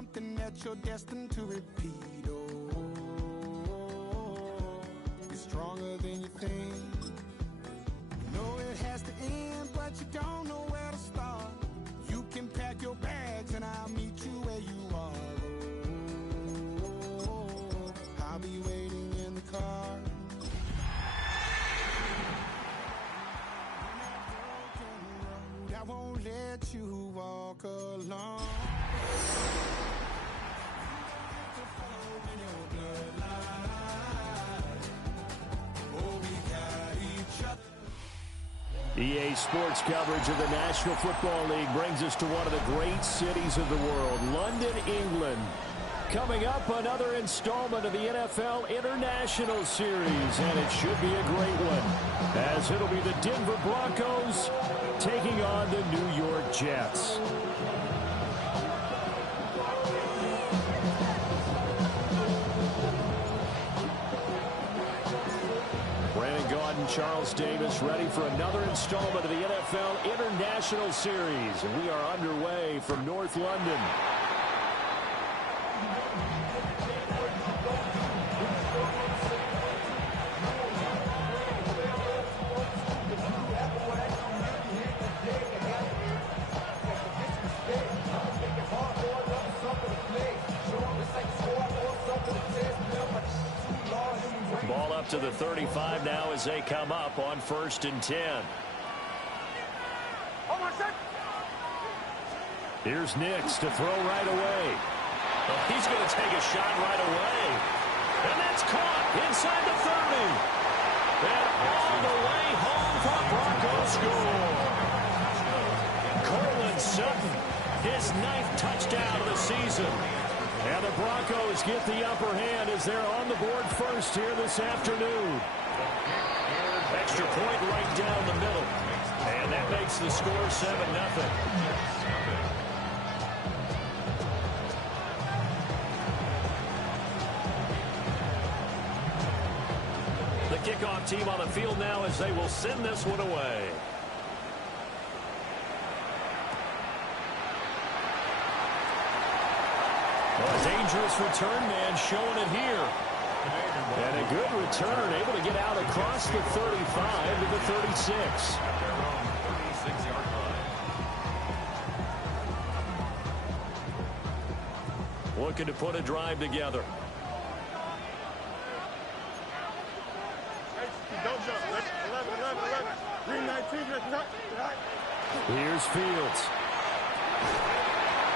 something that you're destined to repeat. Oh, you're stronger than you think. You know it has to end, but you don't know where to start. You can pack your bags and I'll meet you where you are. Oh, I'll be waiting in the car. I won't let you walk alone. EA Sports coverage of the National Football League brings us to one of the great cities of the world, London, England. Coming up, another installment of the NFL International Series, and it should be a great one, as it'll be the Denver Broncos taking on the New York Jets. Brandon Gaudin, Charles Davis, ready for another installment of the NFL International Series, and we are underway from North London. Ball up to the 35 now as they come up on 1st and 10. Here's Nix to throw right away. Well, he's going to take a shot right away. And that's caught inside the 30. And all the way home for a Broncos score. Courtland Sutton, his 9th touchdown of the season. And the Broncos get the upper hand as they're on the board first here this afternoon. Extra point right down the middle. And that makes the score 7-0. The kickoff team on the field now as they will send this one away. A dangerous return man showing it here. And a good return, able to get out across the 35 to the 36. Looking to put a drive together. Don't jump. 11. Green 19. Here's Fields.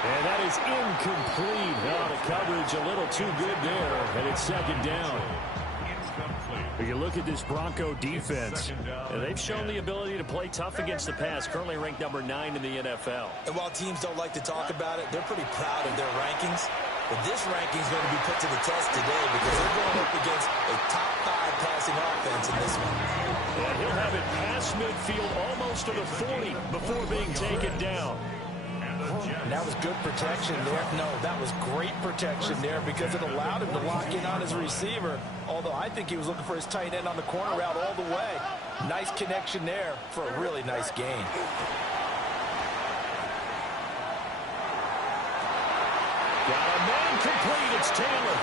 And that is incomplete. Now the coverage a little too good there, and it's 2nd down. If you look at this Bronco defense, they've shown the ability to play tough against the pass, currently ranked number 9 in the NFL. And while teams don't like to talk about it, they're pretty proud of their rankings. But this ranking is going to be put to the test today because they're going up against a top 5 passing offense in this one. And he'll have it past midfield almost to the 40 before being taken down. And that was good protection there. No, that was great protection there because it allowed him to lock in on his receiver. Although I think he was looking for his tight end on the corner route all the way. Nice connection there for a really nice gain. Got a man complete. It's Taylor.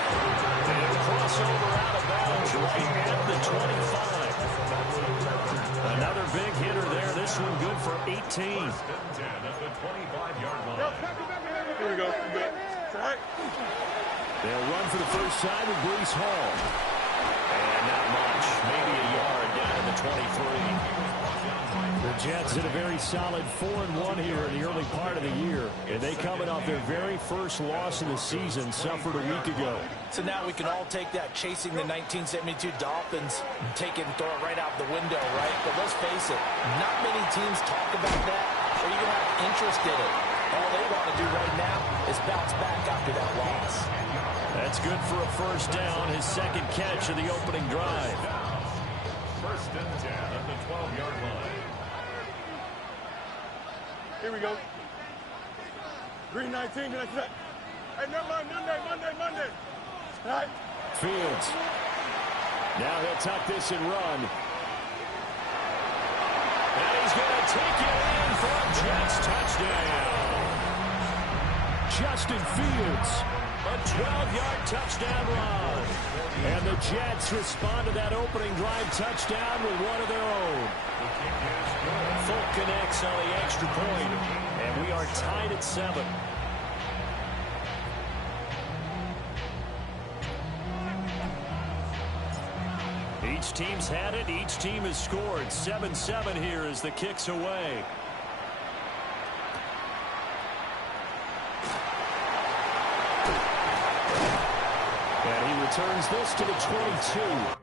And a crossover out of bounds right at the 25. Another big hitter there. This one good for 18. Here we go. Right. They'll run for the first time with Breece Hall. And not much. Maybe a yard down to the 23. The Jets had a very solid 4-1 here in the early part of the year. And they coming off their very first loss of the season, suffered a week ago. So now we can all take that chasing the 1972 Dolphins, take it and throw it right out the window, right? But let's face it, not many teams talk about that or even have interest in it. All they want to do right now is bounce back after that loss. That's good for a first down, his 2nd catch of the opening drive. 1st and 10 at the 12-yard line. Here we go. Green 19. Hey, never mind. Monday. All right. Fields. Now he'll tuck this and run. And he's going to take it in for a Jets touchdown. Justin Fields. A 12-yard touchdown run. And the Jets respond to that opening drive touchdown with one of their own. Folk connects on the extra point, and we are tied at 7. Each team's had it. Each team has scored. 7-7 here as the kick's away. And he returns this to the 22.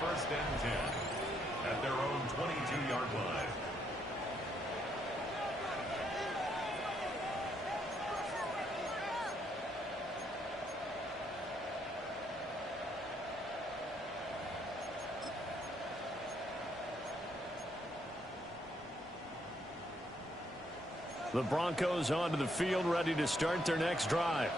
First and 10 at their own 22-yard line. The Broncos onto the field, ready to start their next drive.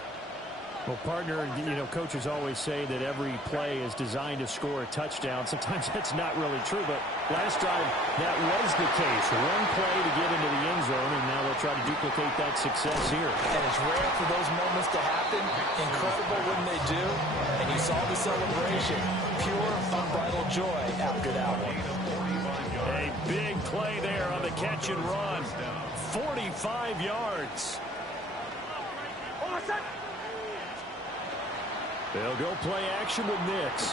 Well, partner, coaches always say that every play is designed to score a touchdown. Sometimes that's not really true, but last drive, that was the case. One play to get into the end zone, and now they'll try to duplicate that success here. And it's rare for those moments to happen. Incredible when they do. And you saw the celebration. Pure, unbridled joy after that one. A big play there on the catch and run. 45 yards. They'll go play action with Nix.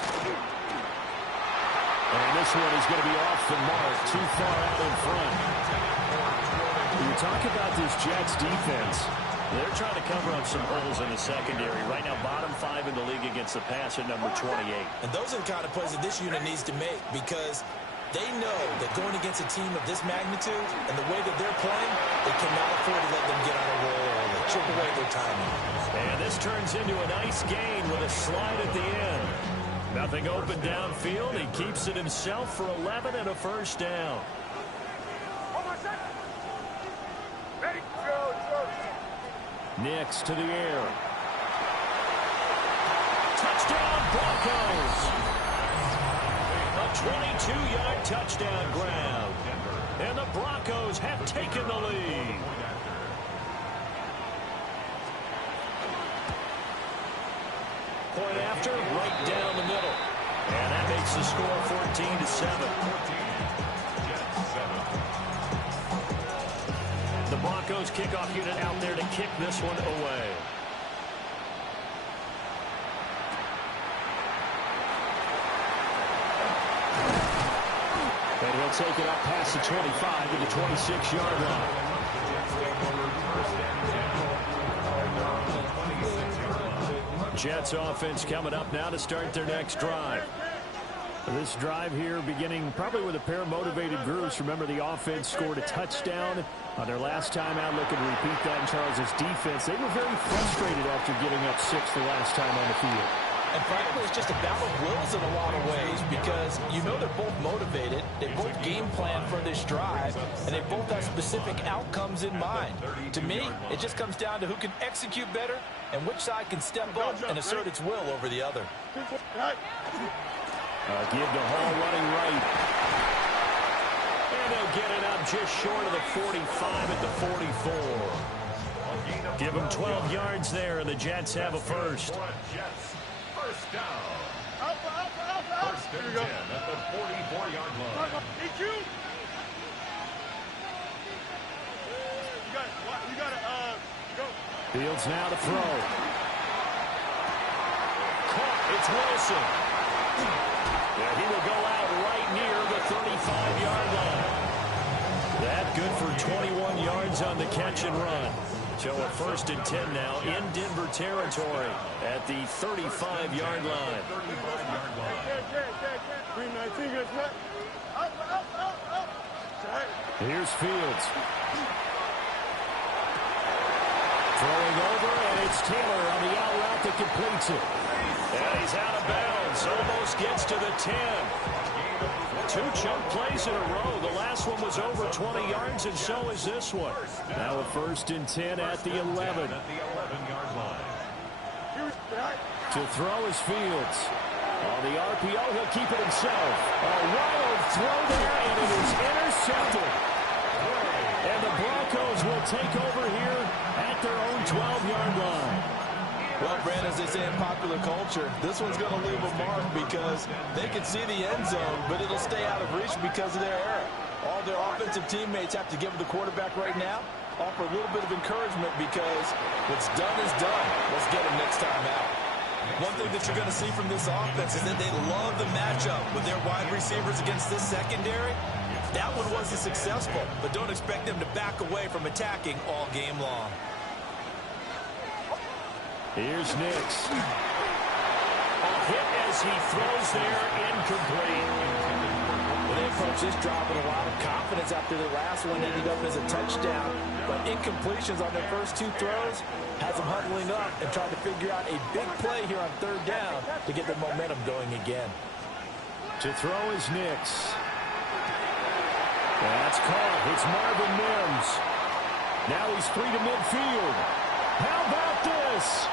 And this one is going to be off the mark, too far out in front. When you talk about this Jets defense, they're trying to cover up some holes in the secondary. Right now, bottom 5 in the league against the pass at number 28. And those are the kind of plays that this unit needs to make, because they know that going against a team of this magnitude and the way that they're playing, they cannot afford to let them get on a roll or chip away their timing. And this turns into a nice gain with a slide at the end. Nothing open downfield. He keeps it himself for 11 and a first down. Nix to the air. Touchdown, Broncos! A 22-yard touchdown grab. And the Broncos have taken the lead. Point after, right down the middle. And that makes the score 14-7. The Broncos kickoff unit out there to kick this one away. And he'll take it up past the 25 to the 26-yard line. Jets offense coming up now to start their next drive. This drive here beginning probably with a pair of motivated groups. Remember, the offense scored a touchdown on their last time out, looking to repeat that in Charles' defense. They were very frustrated after giving up 6 the last time on the field. And frankly, it's just a battle of wills in a lot of ways, because you know they're both motivated, they both game plan for this drive, and they both have specific outcomes in mind. To me, it just comes down to who can execute better and which side can step up and assert its will over the other. Give to Hall running right. And they'll get it up just short of the 45 at the 44. Give them 12 yards there, and the Jets have a first. First down. First and 10 at the 44-yard line. You got to go. Fields now to throw. Caught. It's Wilson. Yeah, he will go out right near the 35-yard line. That good for 21 yards on the catch and run. So a first and 10 now in Denver territory at the 35-yard line. Here's Fields. Throwing over, and it's Taylor on the out route that completes it. And he's out of bounds. Almost gets to the 10. 2 chunk plays in a row. The last one was over 20 yards, and so is this one. Now a 1st and 10 at the 11. To throw is Fields. On the RPO, he'll keep it himself. A wild throw there, and it is intercepted. And the Broncos will take over here at their own 12-yard line. Well, Brandon, as they say in popular culture, this one's going to leave a mark because they can see the end zone, but it'll stay out of reach because of their error. All their offensive teammates have to give the quarterback right now, offer a little bit of encouragement because what's done is done. Let's get him next time out. One thing that you're going to see from this offense is that they love the matchup with their wide receivers against this secondary. That one wasn't successful, but don't expect them to back away from attacking all game long. Here's Nix. A hit as he throws there, incomplete. Well, they approach this drive with a lot of confidence after their last one ended up as a touchdown. But incompletions on their first 2 throws has them huddling up and trying to figure out a big play here on 3rd down to get the momentum going again. To throw is Nix. That's caught. It's Marvin Mims. Now he's free to midfield. How about this?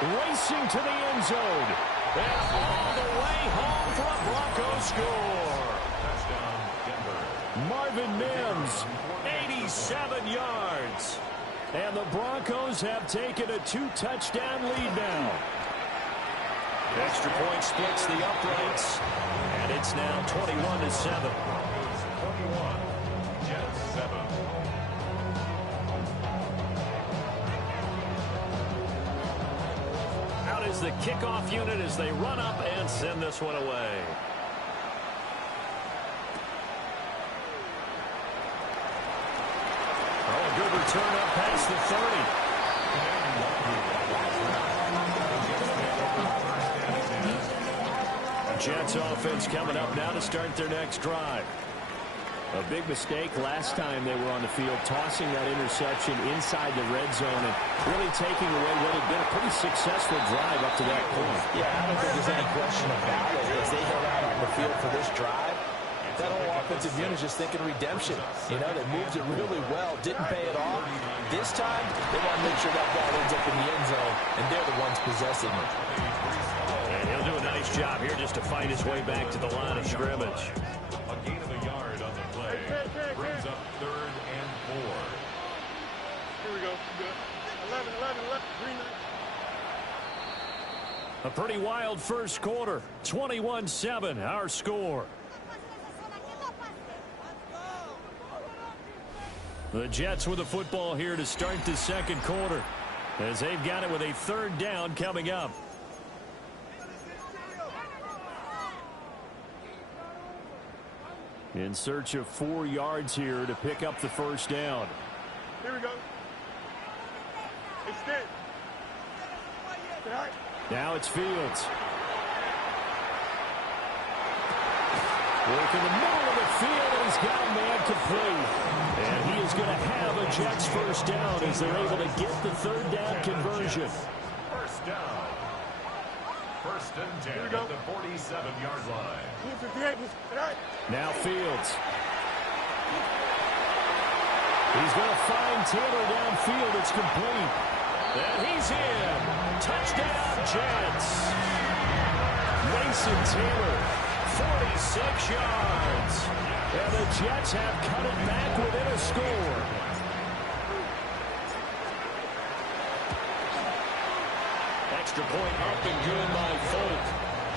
Racing to the end zone. And all the way home for a Broncos score. Touchdown, Denver. Marvin Mims. 87 yards. And the Broncos have taken a 2-touchdown lead now. Extra point splits the uprights. And it's now 21-7. 21. Jets 7. Out is the kickoff unit as they run up and send this one away. Oh, a good return up past the 30. Jets offense coming up now to start their next drive. A big mistake last time they were on the field, tossing that interception inside the red zone and really taking away what had been a pretty successful drive up to that point. Yeah, I don't think there's any question about it. As they held out on the field for this drive, that whole offensive unit is just thinking redemption. You know, they moved it really well, didn't pay it off. This time, they want to make sure that ball ends up in the end zone, and they're the ones possessing it. And he'll do a nice job here just to fight his way back to the line of scrimmage. A gain of a yard on the play. Brings up 3rd and 4. Here we go. Good. 11, 3 9. A pretty wild first quarter. 21-7, our score. The Jets with the football here to start the second quarter, as they've got it with a 3rd down coming up. In search of 4 yards here to pick up the 1st down. Here we go. Extend. Now it's Fields. Work in the middle of the field, and he's got a man complete. And he is going to have a Jets 1st down as they're able to get the 3rd down conversion. 1st down. 1st and 10 at the 47-yard line. Now Fields. He's going to find Taylor downfield. It's complete. And he's in. Touchdown, Jets. Mason Taylor, 46 yards. And the Jets have cut it back within a score. Extra point up and good by Folk.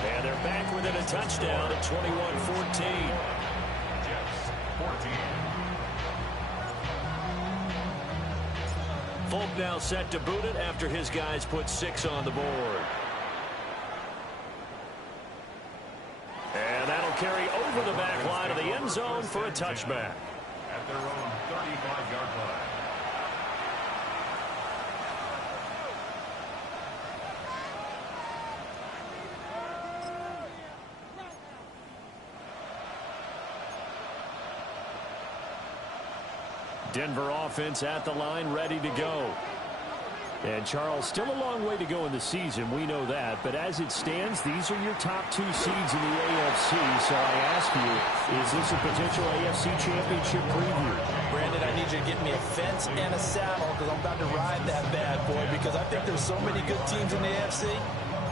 And they're back within a touchdown at 21-14. Jets 14. Folk now set to boot it after his guys put 6 on the board. And that'll carry over the back line of the end zone for a touchback. At their own 35-yard line. Denver offense at the line, ready to go. And, Charles, still a long way to go in the season. We know that. But as it stands, these are your top 2 seeds in the AFC. So I ask you, is this a potential AFC championship preview? Brandon, I need you to get me a fence and a saddle because I'm about to ride that bad boy because I think there's so many good teams in the AFC.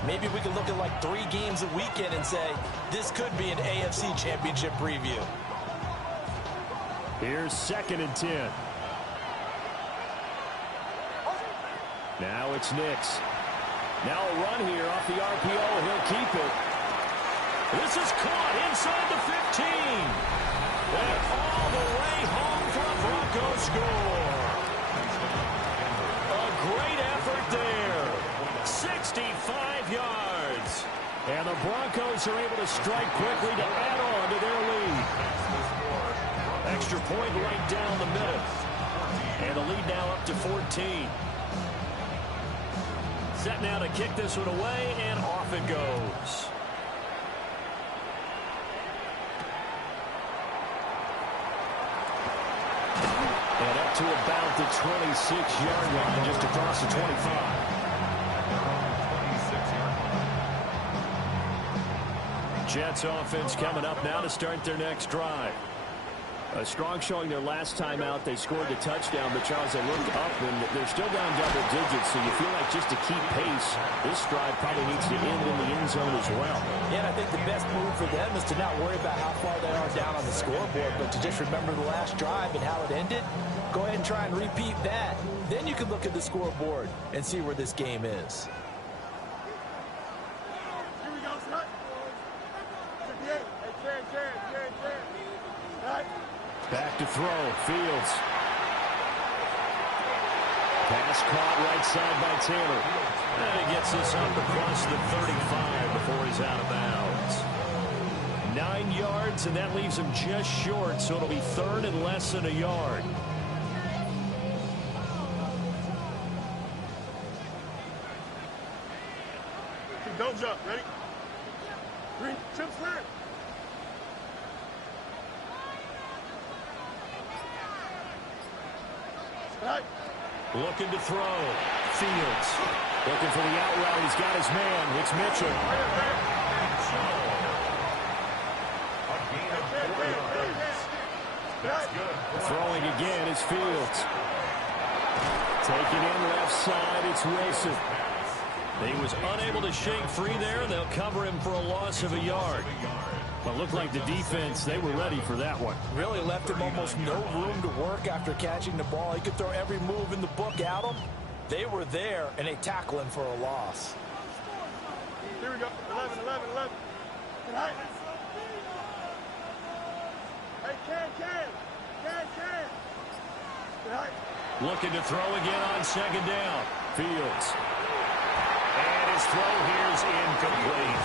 Maybe we could look at like 3 games a weekend and say, this could be an AFC championship preview. Here's 2nd and 10. Now it's Nix. Now a run here off the RPO. He'll keep it. This is caught inside the 15. And all the way home for a Broncos score. A great effort there. 65 yards. And the Broncos are able to strike quickly to add on to their lead. Extra point right down the middle. And the lead now up to 14. Set now to kick this one away, and off it goes. And up to about the 26-yard line, just across the 25. Jets offense coming up now to start their next drive. A strong showing their last time out. They scored the touchdown, but Charles, they looked up, and they're still down double digits, so you feel like just to keep pace, this drive probably needs to end in the end zone as well. Yeah, and I think the best move for them is to not worry about how far they are down on the scoreboard, but to just remember the last drive and how it ended. Go ahead and try and repeat that. Then you can look at the scoreboard and see where this game is. Here we go, son. 58. Hey, Right. Back to throw, Fields. Pass caught right side by Taylor. And he gets this up across the 35 before he's out of bounds. 9 yards, and that leaves him just short, so it'll be 3rd and less than a yard. Don't jump. Ready? Green. Chips clear. Right. Looking to throw. Fields. Looking for the out route. He's got his man. It's Mitchell. Throwing again is Fields. Taking in left side. It's Wilson. He was unable to shake free there. They'll cover him for a loss of a yard. But looked like the defense, they were ready for that one. Really left him almost no room to work after catching the ball. He could throw every move in the book at him. They were there, and they tackle him for a loss. Here we go. 11. Right. Hey, Can. Right. Looking to throw again on 2nd down. Fields. And his throw here is incomplete.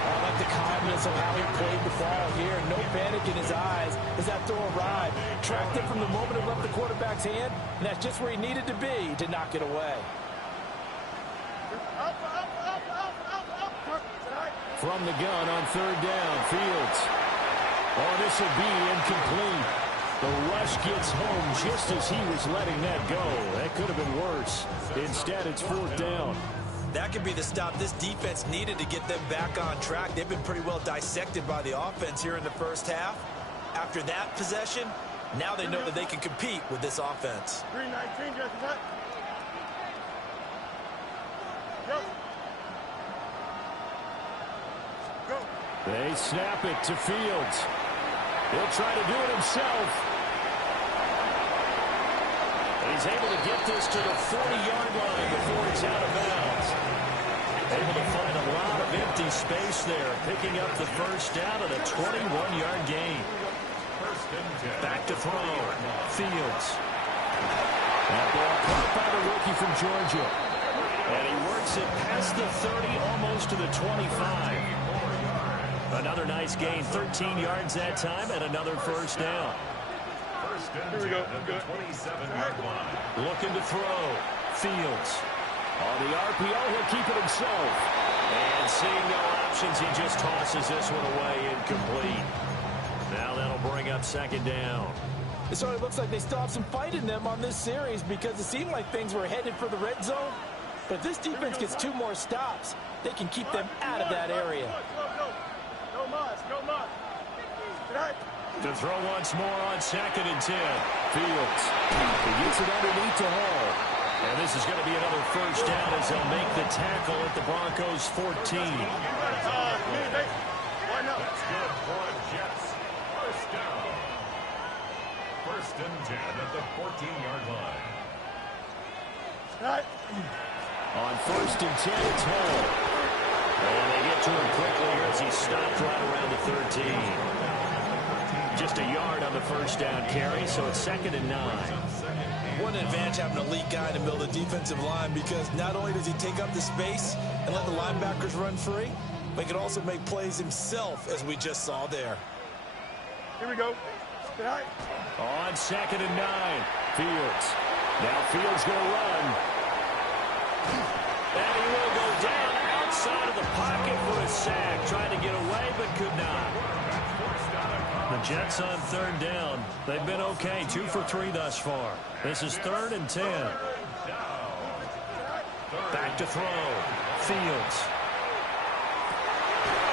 I like the confidence of how he played the ball here. No panic in his eyes as that throw arrived. Tracked it from the moment it left the quarterback's hand, and that's just where he needed to be to knock it away. Up. From the gun on 3rd down, Fields. Oh, this will be incomplete. The rush gets home just as he was letting that go. That could have been worse. Instead, it's 4th down. That could be the stop this defense needed to get them back on track. They've been pretty well dissected by the offense here in the first half. After that possession, now they know that they can compete with this offense. 319, just cut. Go. They snap it to Fields. He'll try to do it himself. He's able to get this to the 40-yard line before it's out of bounds. Able to find a lot of empty space there, picking up the first down and a 21-yard gain. Back to throw. Fields. That ball caught by the rookie from Georgia. And he works it past the 30, almost to the 25. Another nice gain, 13 yards that time, and another first down. Here we go. Good. 27-yard line. Looking to throw. Fields. On the RPO, he'll keep it himself. And seeing no options, he just tosses this one away incomplete. Now that'll bring up second down. It sort of looks like they still have some fight in them on this series because it seemed like things were headed for the red zone. But if this defense gets 2 more stops, they can keep them out of that area. No mas. To throw once more on second and 10. Fields. He gets it underneath to Hall. And this is going to be another first down as they'll make the tackle at the Broncos 14. That's good for the Jets. First down. First and 10 at the 14-yard line. On first and 10, it's Hall. And they get to him quickly here as he stopped right around the 13. Just a yard on the first down carry, so it's second and 9. What an advantage having an elite guy in the middle of the defensive line, because not only does he take up the space and let the linebackers run free, but he can also make plays himself, as we just saw there. Here we go. On second and 9, Fields. Now Fields going to run. And he will go down outside of the pocket for a sack. Trying to get away, but could not. The Jets on third down. They've been okay. 2 for 3 thus far. This is third and 10. Back to throw. Fields.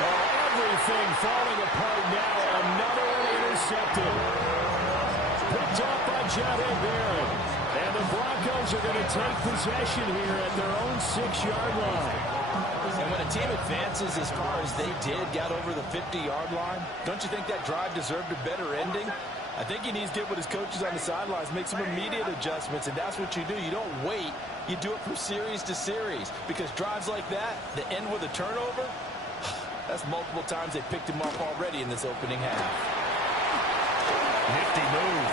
Oh, everything falling apart now. Another one intercepted. Picked up by Jahdae Barron. And the Broncos are going to take possession here at their own 6-yard line. And when a team advances as far as they did, got over the 50-yard line, don't you think that drive deserved a better ending? I think he needs to get with his coaches on the sidelines, make some immediate adjustments, and that's what you do. You don't wait. You do it from series to series, because drives like that end with a turnover, that's multiple times they picked him off already in this opening half. Nifty move.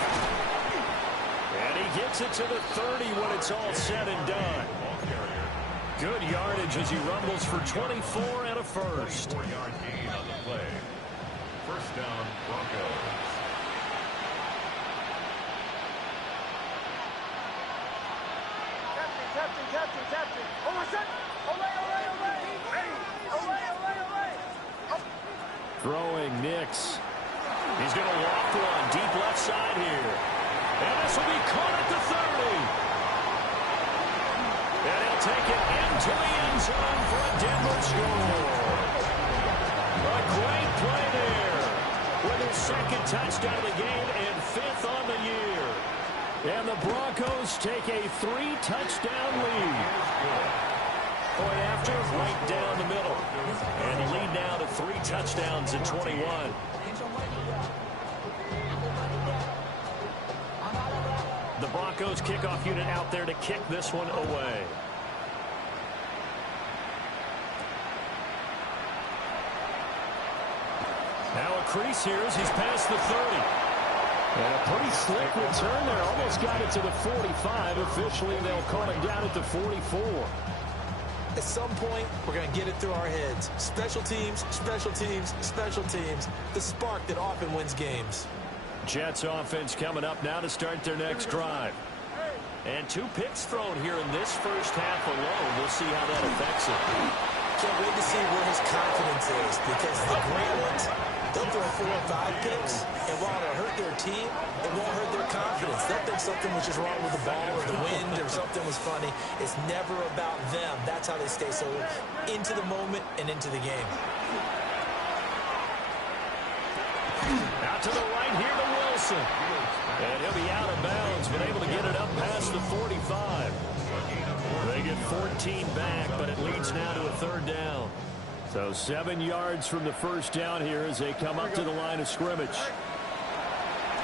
And he gets it to the 30 when it's all said and done. Good yardage as he rumbles for 24 and a first. 4-yard gain on the play. First down, Broncos. Captain. Ole set. Ole. Throwing Nix. He's going to walk one deep left side here. And this will be caught at the 30. And he'll take it into the end zone for a Denver score. A great play there. With his second touchdown of the game and 5th on the year. And the Broncos take a 3-touchdown lead. Point after, right down the middle. And lead now to 3 touchdowns at 21. The Broncos kickoff unit out there to kick this one away. Now a crease here as he's past the 30. And a pretty slick return there. Almost got it to the 45. Officially, they'll call him down at the 44. At some point, we're going to get it through our heads. Special teams. The spark that often wins games. Jets offense coming up now to start their next drive. And 2 picks thrown here in this first half alone. We'll see how that affects him. Can't wait to see where his confidence is, because the great ones, they'll throw 4 or 5 picks, and while it'll hurt their team, it won't hurt their confidence. They'll think something was just wrong with the ball or the wind or something was funny. It's never about them. That's how they stay so into the moment and into the game. Out to the right here to Wilson. And he'll be out of bounds, but able to get it up past the 45. They get 14 back, but it leads now to a 3rd down. So 7 yards from the first down here as they come up to the line of scrimmage.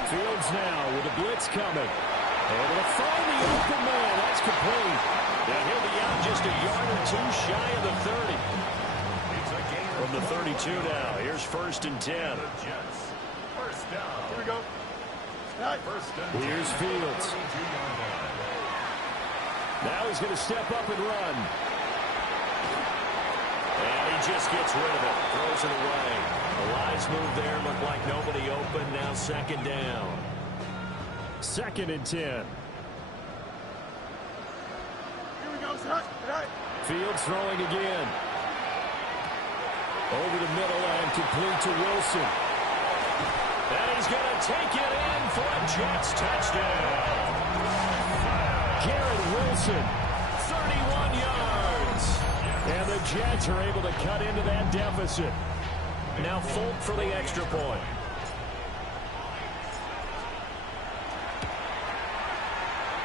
Fields now with a blitz coming. Able to find the open man. That's complete. And he'll be out just a yard or 2 shy of the 30. From the 32 now. Here's 1st and 10. First down. Here we go. First and 10. Here's Fields. Now he's going to step up and run. And he just gets rid of it. Throws it away. The Lions move there. Looked like nobody open. Now 2nd down. 2nd and 10. Here we go, son. Fields throwing again. Over the middle and complete to Wilson. And he's going to take it in for a Jets touchdown. Garrett Wilson, 31 yards. And the Jets are able to cut into that deficit. Now Folk for the extra point.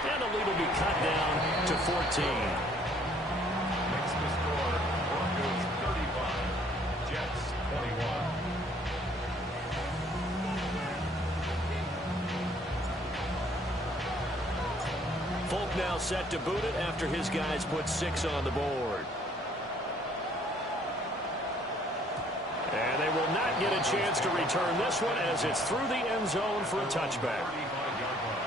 And the lead will be cut down to 14. Makes the score Broncos 35, Jets 21. Folk now set to boot it after his guys put 6 on the board. And they will not get a chance to return this one as it's through the end zone for a touchback. 35-yard line.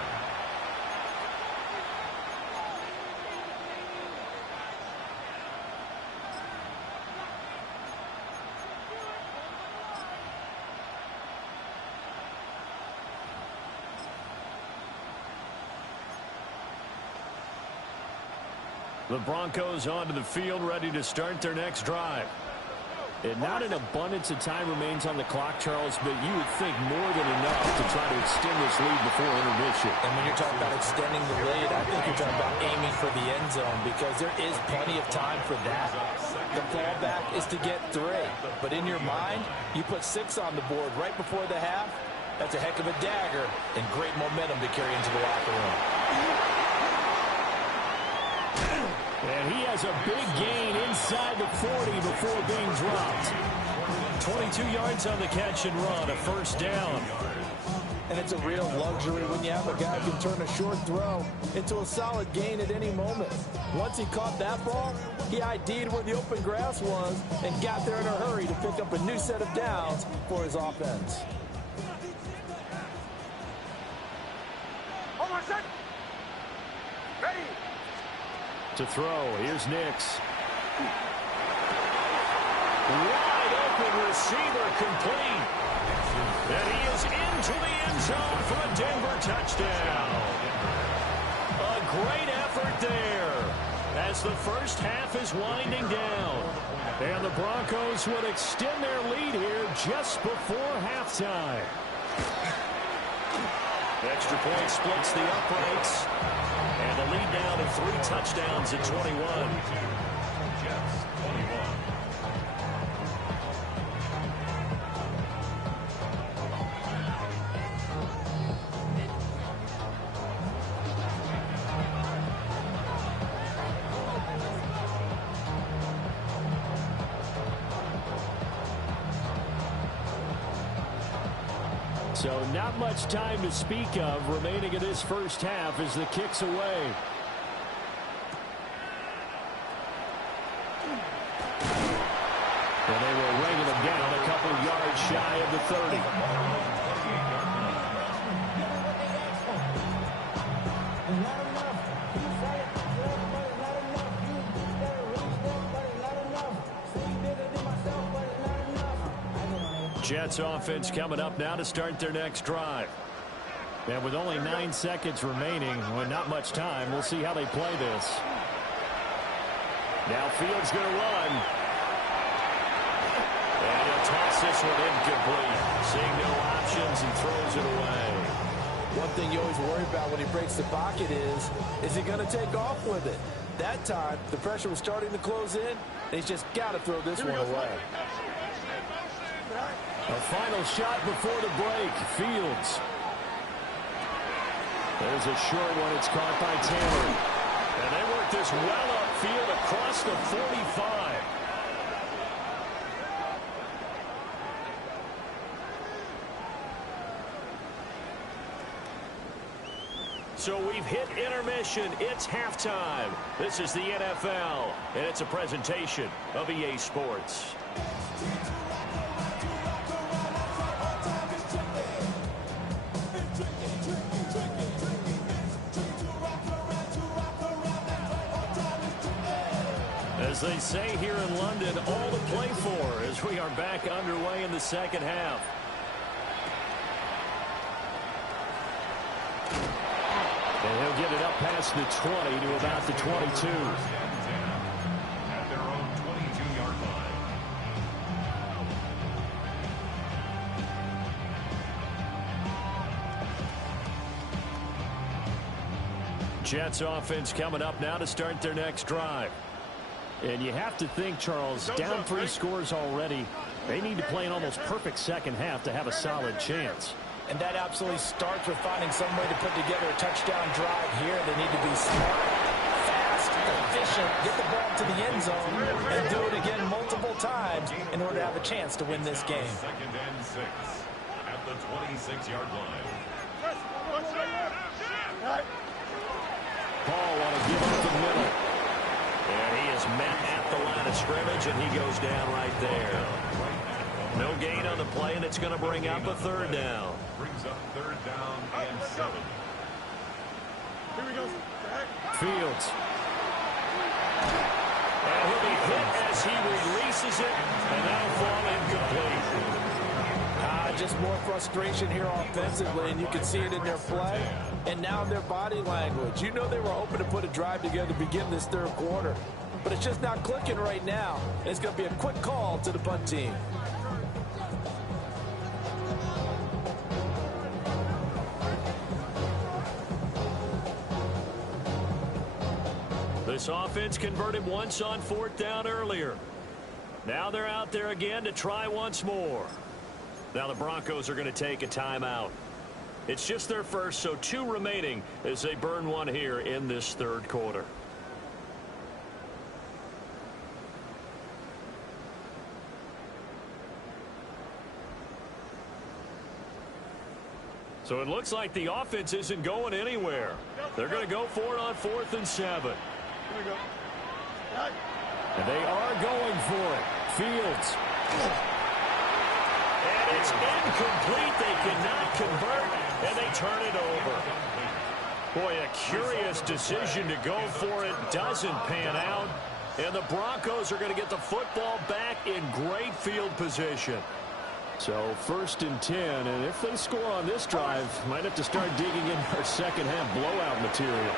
The Broncos onto the field, ready to start their next drive. And not an abundance of time remains on the clock, Charles, but you would think more than enough to try to extend this lead before intermission. And when you're talking about extending the lead, I think you're talking about aiming for the end zone because there is plenty of time for that. The fallback is to get 3. But in your mind, you put 6 on the board right before the half. That's a heck of a dagger and great momentum to carry into the locker room. And he has a big gain inside the 40 before being dropped. 22 yards on the catch and run, a first down. And it's a real luxury when you have a guy who can turn a short throw into a solid gain at any moment. Once he caught that ball, he ID'd where the open grass was and got there in a hurry to pick up a new set of downs for his offense. Hold on a second. Ready. To throw, here's Nix. Wide open receiver complete. And he is into the end zone for a Denver touchdown. A great effort there as the first half is winding down. And the Broncos would extend their lead here just before halftime. The extra point splits the uprights. And the lead down to 3 touchdowns at 21. Jets 21. So not much time to speak of remaining in this first half as the kick's away. And they will ring them down a couple yards shy of the 30. Jets offense coming up now to start their next drive. And with only 9 seconds remaining, with not much time, we'll see how they play this. Now Fields going to run. And he'll toss this one incomplete. Seeing no options and throws it away. One thing you always worry about when he breaks the pocket is he going to take off with it? That time, the pressure was starting to close in, and he's just got to throw this one away. A final shot before the break. Fields. There's a short one. It's caught by Taylor. And they work this well upfield across the 45. So we've hit intermission. It's halftime. This is the NFL, and it's a presentation of EA Sports. As they say here in London, all to play for as we are back underway in the second half. And he'll get it up past the 20 to about the 22. At their own 22-yard line. Jets offense coming up now to start their next drive. And you have to think, Charles, down 3 scores already. They need to play an almost perfect second half to have a solid chance. And that absolutely starts with finding some way to put together a touchdown drive here. They need to be smart, fast, efficient, get the ball to the end zone, and do it again multiple times in order to have a chance to win this game. 2nd and 6 at the 26-yard line. Paul want to give up the middle. And he is met at the line of scrimmage, and he goes down right there. No gain on the play, and it's going to bring up a 3rd down. Brings up 3rd down and 7. Here we go. Fields. And he'll be hit as he releases it, and that'll fall incomplete. Just more frustration here offensively, and you can see it in their play and now in their body language. You know they were hoping to put a drive together to begin this 3rd quarter, but it's just not clicking right now. And it's going to be a quick call to the punt team. This offense converted once on 4th down earlier. Now they're out there again to try once more. Now the Broncos are going to take a timeout. It's just their first, so 2 remaining as they burn one here in this 3rd quarter. So it looks like the offense isn't going anywhere. They're going to go for it on 4th and 7. Here we go. And they are going for it. Fields. And it's incomplete. They cannot convert, and they turn it over. Boy, a curious decision to go for it. Doesn't pan out. And the Broncos are going to get the football back in great field position. So 1st and 10, and if they score on this drive, might have to start digging in their second half blowout material.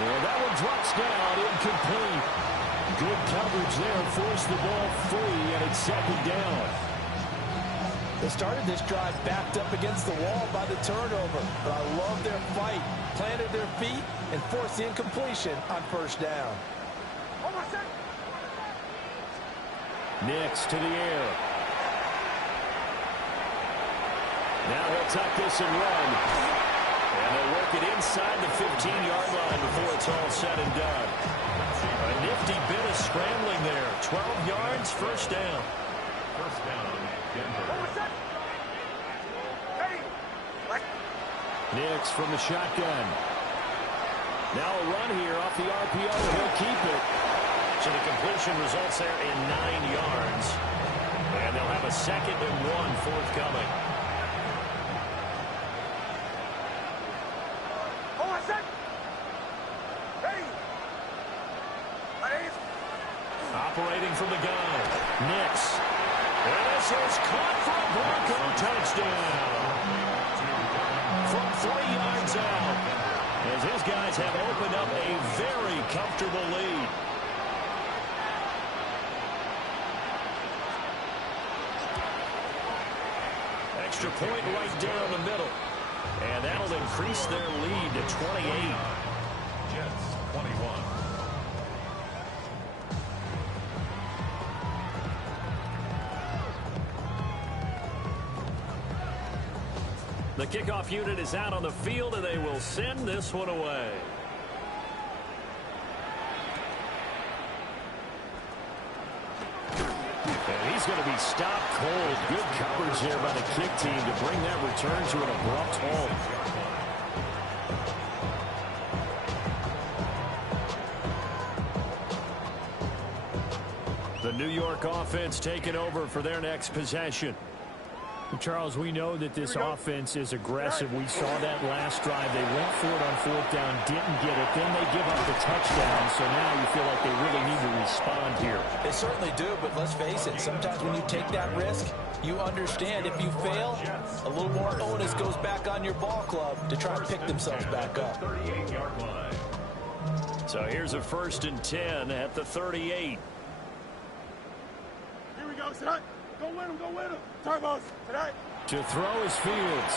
And that one drops down, incomplete. Good coverage there, forced the ball free, and it's 2nd down. They started this drive backed up against the wall by the turnover, but I love their fight, planted their feet, and forced the incompletion on 1st down. Nix to the air. Now he'll tuck this and run. And they'll work it inside the 15-yard line before it's all said and done. A nifty bit of scrambling there. 12 yards, 1st down. 1st down, Denver. Nix from the shotgun. Now a run here off the RPO. He'll keep it. So the completion results there in 9 yards. And they'll have a 2nd and 1 forthcoming. Operating from the gun. Nix. And this is caught for a Bronco touchdown. From 3 yards out. As his guys have opened up a very comfortable lead. Extra point right down the middle. And that'll increase their lead to 28. Jets 21. The kickoff unit is out on the field, and they will send this one away. And he's going to be stopped cold. Good coverage there by the kick team to bring that return to an abrupt halt. The New York offense taking over for their next possession. Charles, we know that this offense is aggressive. We saw that last drive. They went for it on 4th down, didn't get it. Then they give up the touchdown. So now you feel like they really need to respond here. They certainly do, but let's face it. Sometimes when you take that risk, you understand if you fail, a little more onus goes back on your ball club to try and pick themselves back up. 38-yard line. So here's a 1st and 10 at the 38. Here we go, son. Go win him, go win him. Turbos, tonight. To throw is Fields.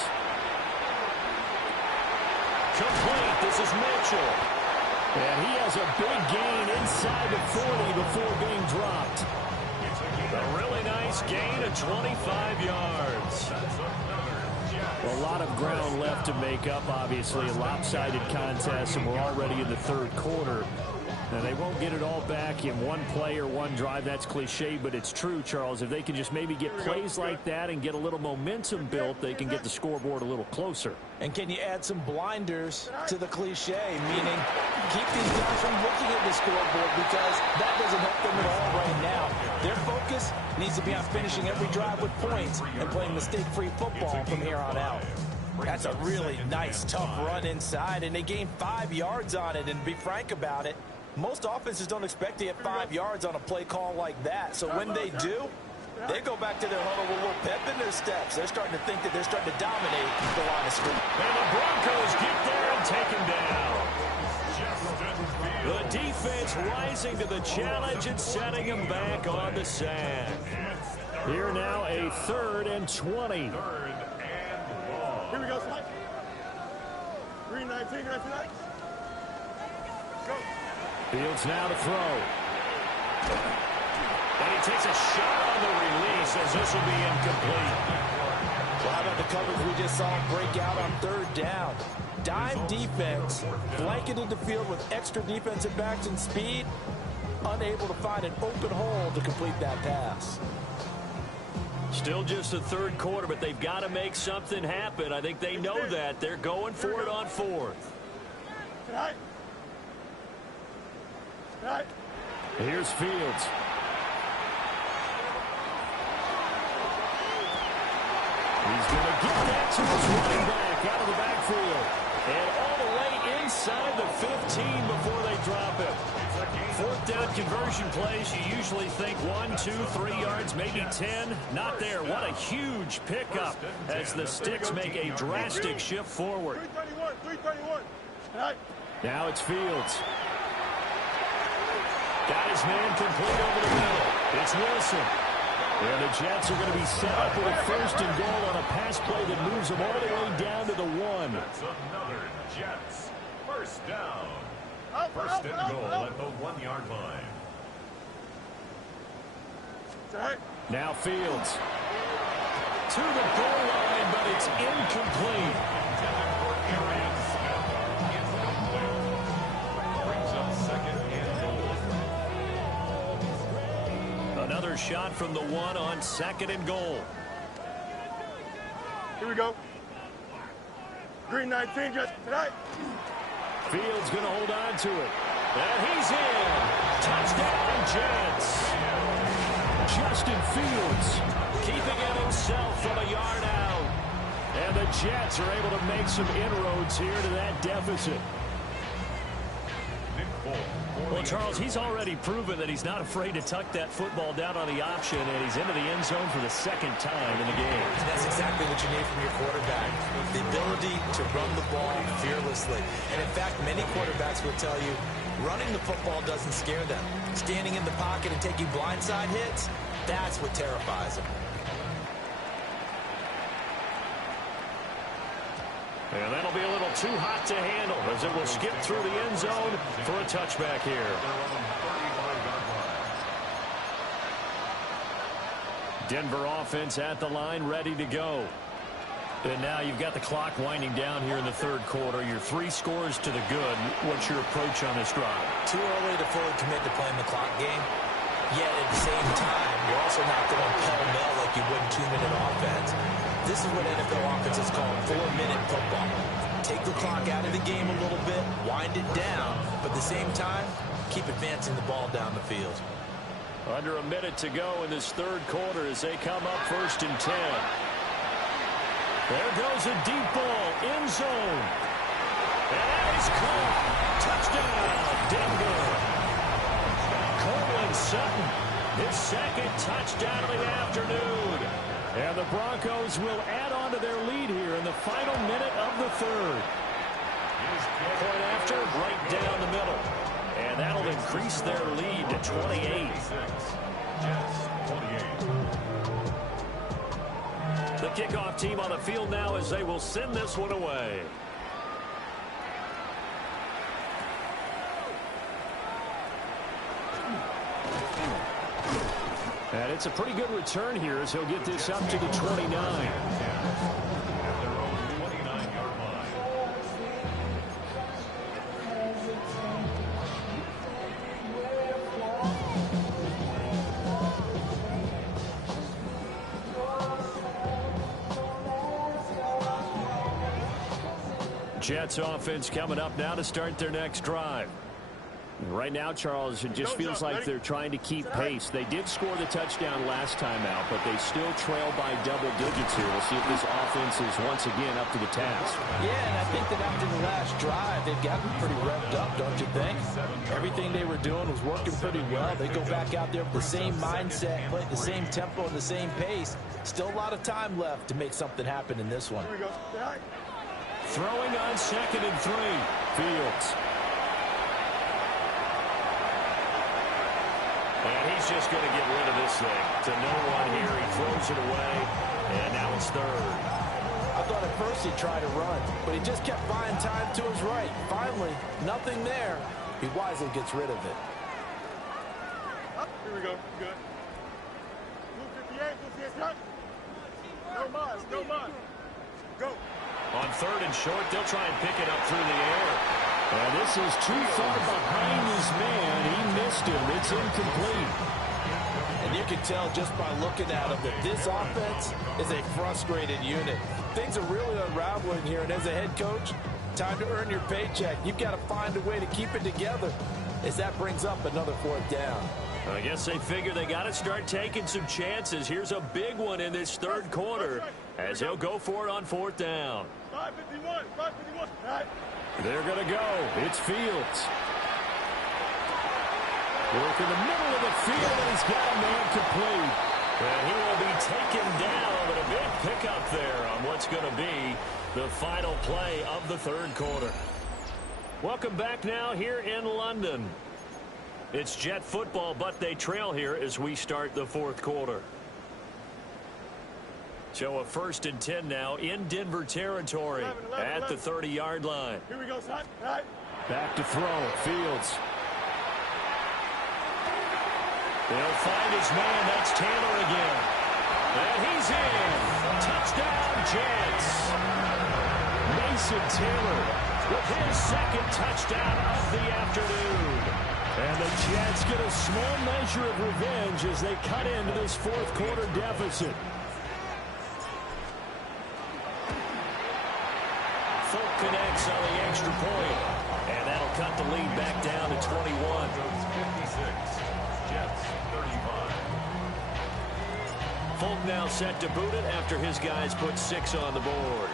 Complete. This is Mitchell. And he has a big gain inside the 40 before being dropped. A really nice gain of 25 yards. A lot of ground left to make up, obviously. A lopsided contest, and we're already in the third quarter. Now, they won't get it all back in one play or one drive. That's cliche, but it's true, Charles. If they can just maybe get plays like that and get a little momentum built, they can get the scoreboard a little closer. And can you add some blinders to the cliche, meaning keep these guys from looking at the scoreboard, because that doesn't help them at all right now. Their focus needs to be on finishing every drive with points and playing mistake-free football from here on out. That's a really nice, tough run inside, and they gained 5 yards on it. And to be frank about it, most offenses don't expect to get 5 yards on a play call like that. So when they do, they go back to their huddle with a little pep in their steps. They're starting to think that they're starting to dominate the line of scrimmage. And the Broncos get there and take him down. The defense rising to the challenge and setting him back on the sack. Here now, a 3rd and 20. Here we go, Slide. 3-19, go. Fields now to throw. And he takes a shot on the release as this will be incomplete. Well, how about the coverage we just saw break out on 3rd down? Dime defense, blanketed the field with extra defensive backs and speed, unable to find an open hole to complete that pass. Still just the third quarter, but they've got to make something happen. I think they know that. They're going for it on 4th. Here's Fields. He's going to get that to his running back out of the backfield. And all the way inside the 15 before they drop him. 4th down conversion plays, you usually think 1, 2, 3 yards, maybe 10. Not there. What a huge pickup as the Sticks make a drastic shift forward. 331. Now it's Fields. Got his man complete over the middle. It's Wilson. And the Jets are going to be set up with a 1st and goal on a pass play that moves them all the way down to the 1. That's another Jets 1st down. 1st and goal at the 1-yard line. Now Fields. To the goal line, but it's incomplete. Brings up 2nd and goal. Another shot from the 1 on 2nd and goal. Here we go. 3-19, just tonight. Fields going to hold on to it. And he's in. Touchdown, Jets. Justin Fields Keeping it himself from a yard out. And the Jets are able to make some inroads here to that deficit. Well, Charles, he's already proven that he's not afraid to tuck that football down on the option, and he's into the end zone for the 2nd time in the game. And that's exactly what you need from your quarterback, the ability to run the ball fearlessly. And in fact, many quarterbacks will tell you running the football doesn't scare them. Standing in the pocket and taking blindside hits, that's what terrifies them. And that'll be a little too hot to handle as it will skip through the end zone for a touchback here. Denver offense at the line, ready to go. And now you've got the clock winding down here in the 3rd quarter. Your 3 scores to the good. What's your approach on this drive? Too early to fully commit to playing the clock game. Yet at the same time, you're also not going pell-mell like you would in 2-minute offense. This is what NFL offenses call 4-minute football. Take the clock out of the game a little bit, wind it down, but at the same time, keep advancing the ball down the field. Under a minute to go in this 3rd quarter as they come up 1st and 10. There goes a deep ball, end zone. And he's caught. Touchdown, Denver. Courtland Sutton, his 2nd touchdown of the afternoon. And the Broncos will add on to their lead here in the final minute of the 3rd. Point after, right down the middle. And that'll increase their lead to 28. The kickoff team on the field now as they will send this one away. That's a pretty good return here as he'll get this up to the 29. At their own 29-yard line. Jets offense coming up now to start their next drive. Right now, Charles, it just feels like they're trying to keep pace. They did score the touchdown last time out, but they still trail by double digits here. We'll see if this offense is once again up to the task. Yeah, and I think that after the last drive, they've gotten pretty revved up, don't you think? Everything they were doing was working pretty well. They go back out there with the same mindset, playing the same tempo and the same pace. Still a lot of time left to make something happen in this one. Here we go. Throwing on 2nd and 3. Fields. And he's just going to get rid of this thing. To no one here. He throws it away. And now it's 3rd. I thought at first he'd try to run, but he just kept buying time to his right. Finally, nothing there. He wisely gets rid of it. Here we go. Good. Move 58. No mas. No mas. Go. On 3rd and short, they'll try and pick it up through the air. And this is too far behind his man. He missed him. It's incomplete. And you can tell just by looking at him that this offense is a frustrated unit. Things are really unraveling here, and as a head coach, time to earn your paycheck. You've got to find a way to keep it together as that brings up another 4th down. I guess they figure they got to start taking some chances. Here's a big one in this 3rd quarter as he'll go for it on 4th down. 551. 551. All right. They're going to go. It's Fields. Work in the middle of the field, and he's got a man complete. And he will be taken down, but a big pickup there on what's going to be the final play of the 3rd quarter. Welcome back now here in London. It's Jet football, but they trail here as we start the 4th quarter. So a 1st and 10 now in Denver territory at the 30-yard line. Here we go, son. All right. Back to throw. Fields. They'll find his man. That's Taylor again. And he's in. Touchdown, Jets. Mason Taylor with his 2nd touchdown of the afternoon. And the Jets get a small measure of revenge as they cut into this 4th quarter deficit. Folk connects on the extra point. And that'll cut the lead back down to 21. 56. Jets 35. Folk now set to boot it after his guys put 6 on the board.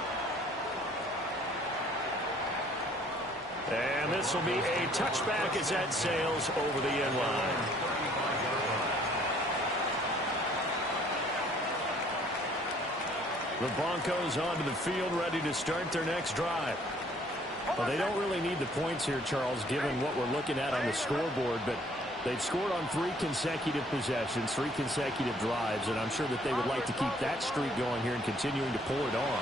And this will be a touchback as that sails over the end line. The Broncos onto the field, ready to start their next drive. Well, they don't really need the points here, Charles, given what we're looking at on the scoreboard, but they've scored on 3 consecutive possessions, 3 consecutive drives, and I'm sure that they would like to keep that streak going here and continuing to pull it on.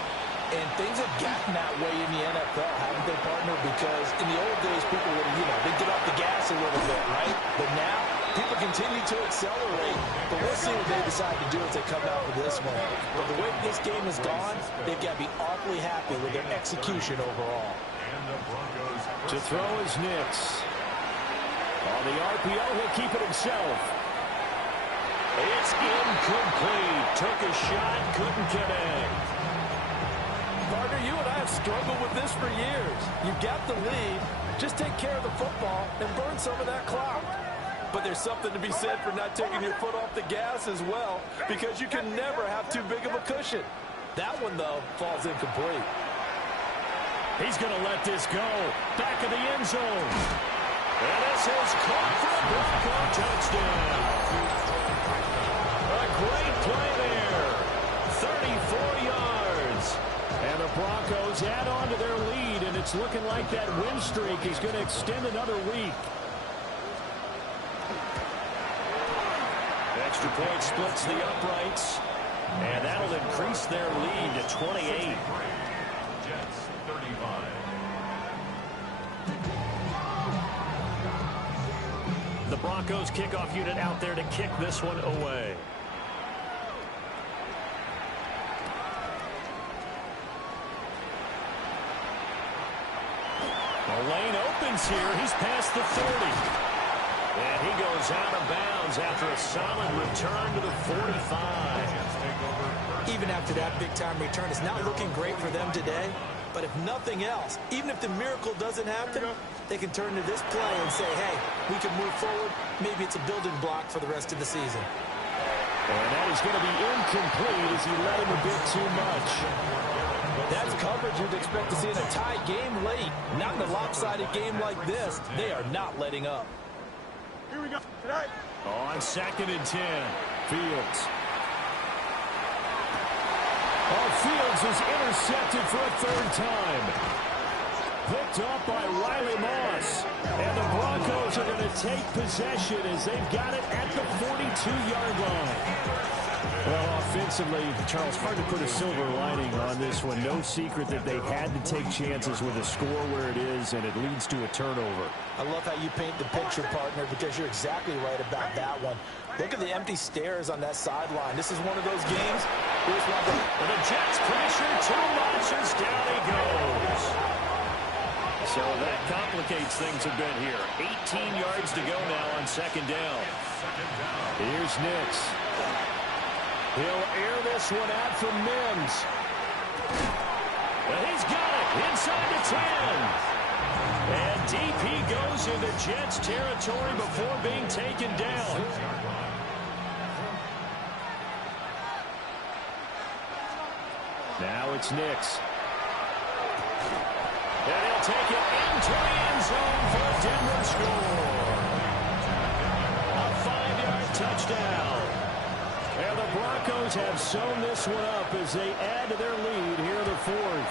And things have gotten that way in the NFL, haven't they, partner? Because in the old days, people would, they'd get off the gas a little bit, right? But now, people continue to accelerate. But we'll see what they decide to do as they come out with this one. But the way this game has gone, they've got to be awfully happy with their execution overall. And the Broncos To throw is Nix. On the RPO, he'll keep it himself. It's incomplete. Took a shot, couldn't connect. Partner, you and I have struggled with this for years. You've got the lead. Just take care of the football and burn some of that clock. But there's something to be said for not taking your foot off the gas as well, because you can never have too big of a cushion. That one, though, falls incomplete. He's going to let this go. Back of the end zone. And this is caught for a Bronco touchdown. A great play there. 34 yards. And the Broncos add on to their lead, and it's looking like that win streak is going to extend another week. Extra point splits the uprights. And that'll increase their lead to 28. Jets 35. The Broncos kickoff unit out there to kick this one away. lane opens here. He's past the 30. And he goes out of bounds after a solid return to the 45. Even after that big-time return, it's not looking great for them today. But if nothing else, even if the miracle doesn't happen, they can turn to this play and say, hey, we can move forward. Maybe it's a building block for the rest of the season. And that is going to be incomplete as he let him a bit too much. That's coverage you'd expect to see in a tie game late. Not in a lopsided game like this. They are not letting up. Here we go. Tonight. On 2nd and 10, Fields. Fields is intercepted for a 3rd time. Picked up by Riley Moss. And the Broncos are going to take possession as they've got it at the 42-yard line. Well, offensively, Charles, hard to put a silver lining on this one. No secret that they had to take chances with a score where it is, and it leads to a turnover. I love how you paint the picture, partner, because you're exactly right about that one. Look at the empty stares on that sideline. This is one of those games. And the Jets pressure too much as down he goes. So that complicates things a bit here. 18 yards to go now on 2nd down. Here's Nix. He'll air this one out from Mims. And he's got it inside the 10. And DP goes into Jets territory before being taken down. Now it's Nix. And he'll take it into the end zone for a Denver score. A 5-yard touchdown. And the Broncos have sewn this one up as they add to their lead here in the 4th.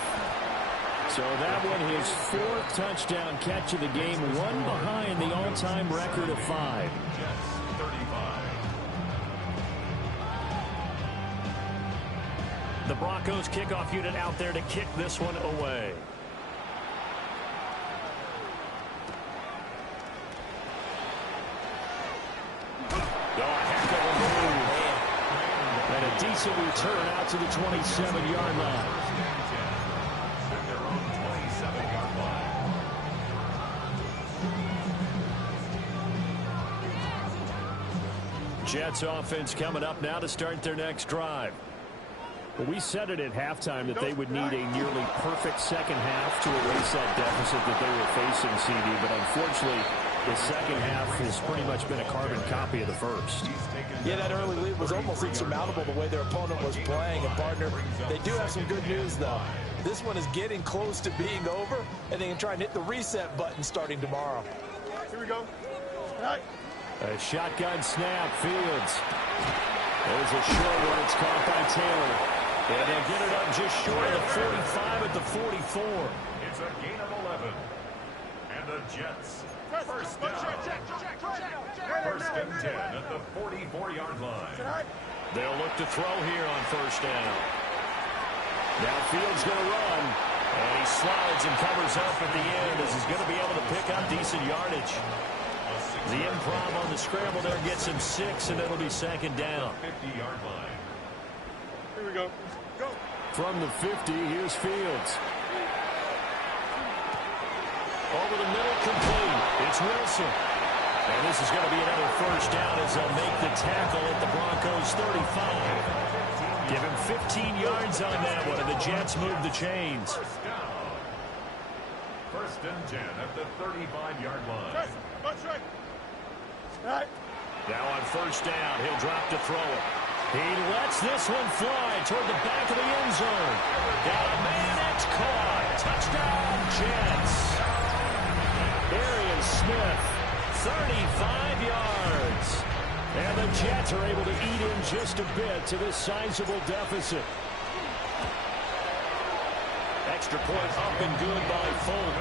So that one, his 4th touchdown catch of the game, one behind the all-time record of 5. The Broncos kickoff unit out there to kick this one away. And a decent return out to the 27-yard line. Their own 27-yard line. Jets offense coming up now to start their next drive. Well, we said it at halftime that they would need a nearly perfect second half to erase that deficit that they were facing, CD. But unfortunately, the second half has pretty much been a carbon copy of the first. Yeah, that early lead was almost insurmountable the way their opponent was playing. And, partner, they do have some good news, though. This one is getting close to being over, and they can try and hit the reset button starting tomorrow. Here we go. Tonight. A shotgun snap, Fields. There's a short one. It's caught by Taylor. And they'll get it up just short of the 45 at the 44. It's a gain of 11. And the Jets, first down. First and 10 at the 44-yard line. They'll look to throw here on first down. Now Fields going to run. And he slides and covers up at the end as he's going to be able to pick up decent yardage. The improv on the scramble there gets him 6, and it'll be second down. 50-yard line. Here we go. Go. From the 50, here's Fields. Over the middle, complete. It's Wilson. And this is going to be another first down as they'll make the tackle at the Broncos 35. Give him 15 yards on that one, and the Jets move the chains. First down. First and 10 at the 35-yard line. Right. Right. Now on first down, he'll drop to throw it. He lets this one fly toward the back of the end zone. Got a man, it's caught. Touchdown, Jets. Arian Smith, 35 yards. And the Jets are able to eat in just a bit to this sizable deficit. Extra point up and good by Folk.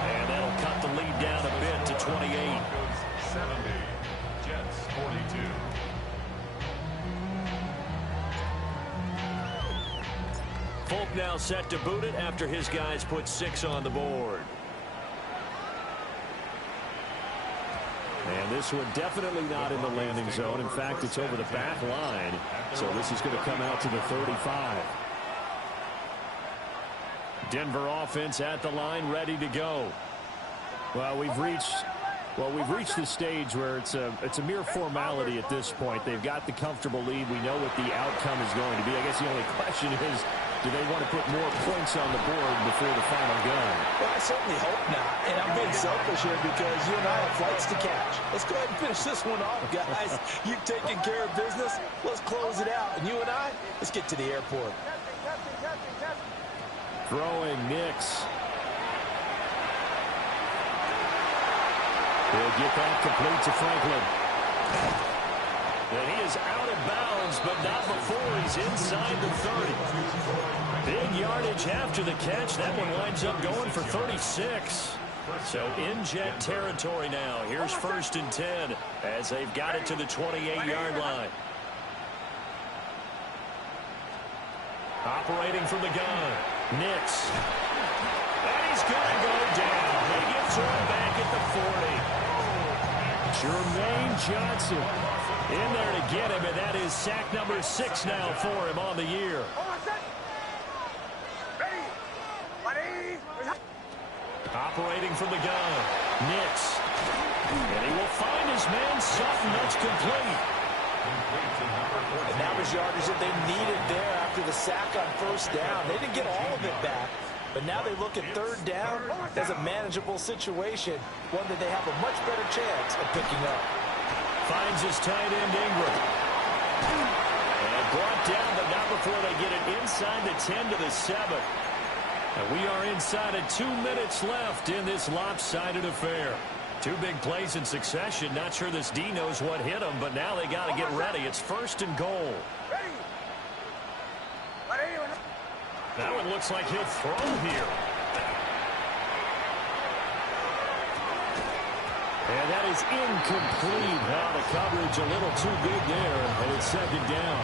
And that'll cut the lead down a bit to 28. 70. Jets 42. Folk now set to boot it after his guys put 6 on the board. And this one definitely not in the landing zone. In fact, it's over the back line. So this is going to come out to the 35. Denver offense at the line, ready to go. Well, we've reached the stage where it's a mere formality at this point. They've got the comfortable lead. We know what the outcome is going to be. I guess the only question is, do they want to put more points on the board before the final gun? Well, I certainly hope not. And I'm being selfish here because you and I have flights to catch. Let's go ahead and finish this one off, guys. You've taken care of business. Let's close it out. And you and I, let's get to the airport. Throwing Nix. He'll get that complete to Franklin. And he is out of bounds, but not before he's inside the 30. Big yardage after the catch. That one winds up going for 36. So in Jet territory now. Here's 1st and 10 as they've got it to the 28-yard line. Operating from the gun. Nix. And he's going to go down. They get to him back at the 40. Jermaine Johnson In there to get him, and that is sack number 6 now for him on the year. Operating from the gun, Nix. And he will find his man, Sutton. That's complete. And that was yardage that they needed there after the sack on 1st down. They didn't get all of it back, but now they look at 3rd down as a manageable situation, one that they have a much better chance of picking up. Finds his tight end, Ingram. And brought down, but not before they get it inside the 10 to the 7. And we are inside of 2 minutes left in this lopsided affair. 2 big plays in succession. Not sure this D knows what hit him, but now they got to get ready. It's 1st and goal. That one looks like he'll throw here. And that is incomplete. Now the coverage a little too good there, and it's 2nd down.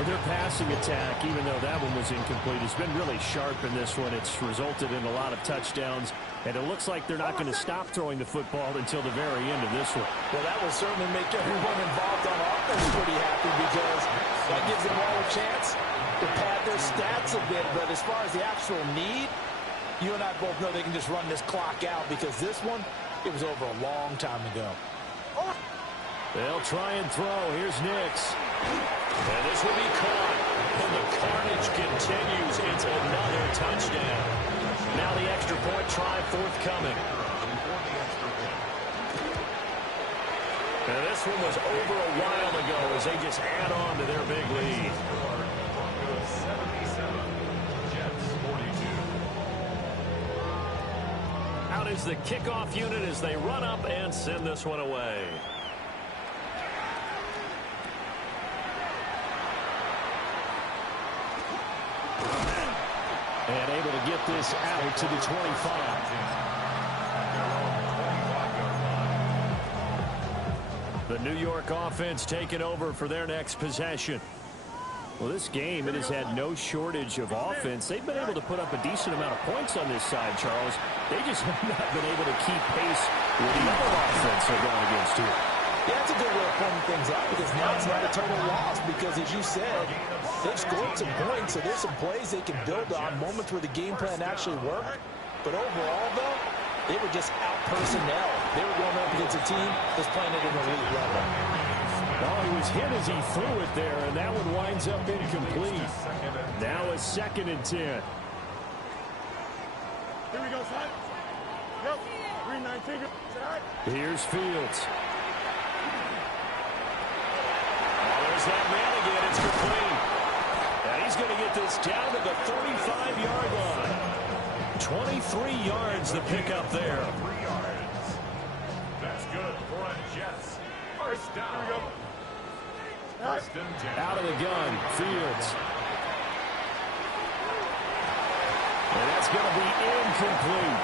And their passing attack, even though that one was incomplete, has been really sharp in this one. It's resulted in a lot of touchdowns, and it looks like they're not going to stop throwing the football until the very end of this one. Well, that will certainly make everyone involved on offense pretty happy because that gives them all a chance to pad their stats a bit. But as far as the actual need, you and I both know they can just run this clock out because this one, it was over a long time ago. They'll try and throw. Here's Nix. And this will be caught. And the carnage continues. It's another touchdown. Now the extra point try forthcoming. And this one was over a while ago as they just add on to their big lead. Out is the kickoff unit as they run up and send this one away. And able to get this out to the 25. The New York offense taking over for their next possession. Well, this game, it has had no shortage of offense. They've been able to put up a decent amount of points on this side, Charles. They just have not been able to keep pace with the other offense they're going against here. Yeah, that's a good way of pointing things out because now it's not a total loss because, as you said, they've scored some points, so there's some plays they can build on, moments where the game plan actually worked. But overall, though, they were just out-personnel. They were going up against a team that's playing at an elite level. Oh, he was hit as he threw it there, and that one winds up incomplete. Now a 2nd and 10. Here we go, son. Yep. 319. Here's Fields. There's that man again. It's complete. And he's going to get this down to the 35-yard line. 23 yards the pickup there. 3 yards. That's good for a Jets. 1st down. 1st and 10. Out of the gun, Fields. And that's going to be incomplete.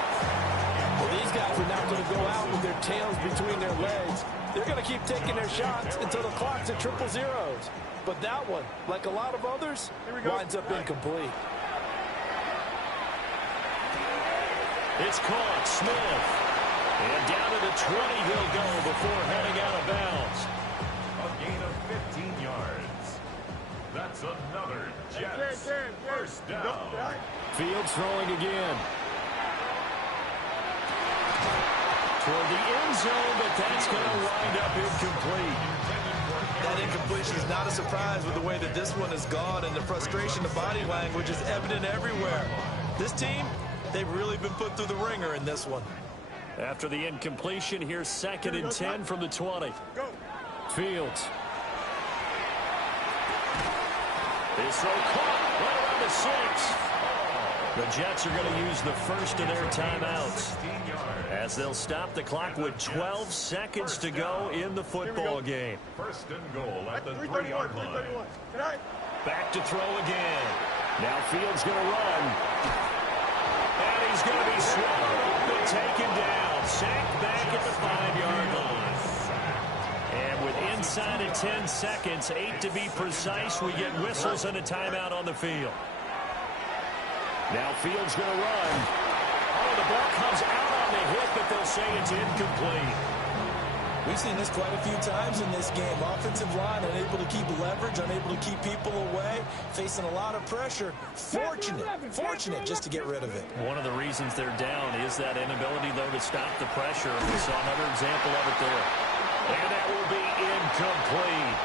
Well, these guys are not going to go out with their tails between their legs. They're going to keep taking their shots until the clock's at 000. But that one, like a lot of others, winds up incomplete. It's caught. Smith. And down to the 20 he'll go before heading out of bounds. A gain of 15 yards. That's another Jets 1st down. Fields throwing again. toward the end zone, but that's going to wind up incomplete. That incompletion is not a surprise with the way that this one has gone, and the frustration, the body language is evident everywhere. This team, they've really been put through the ringer in this one. After the incompletion, here's 2nd and 10 from the 20. Fields. His throw caught right around the 6. The Jets are going to use the first of their timeouts as they'll stop the clock with 12 seconds to go in the football game. First and goal at the 3-yard line. Back to throw again. Now Fields going to run. And he's going to be swallowed up and taken down. Sacked back at the 5-yard line. And with inside of 10 seconds, 8 to be precise, we get whistles and a timeout on the field. Now Fields going to run. Oh, the ball comes out on the hit, but they'll say it's incomplete. We've seen this quite a few times in this game. Offensive line unable to keep leverage, unable to keep people away, facing a lot of pressure. Fortunate just to get rid of it. One of the reasons they're down is that inability, though, to stop the pressure. We saw another example of it there. And that will be incomplete.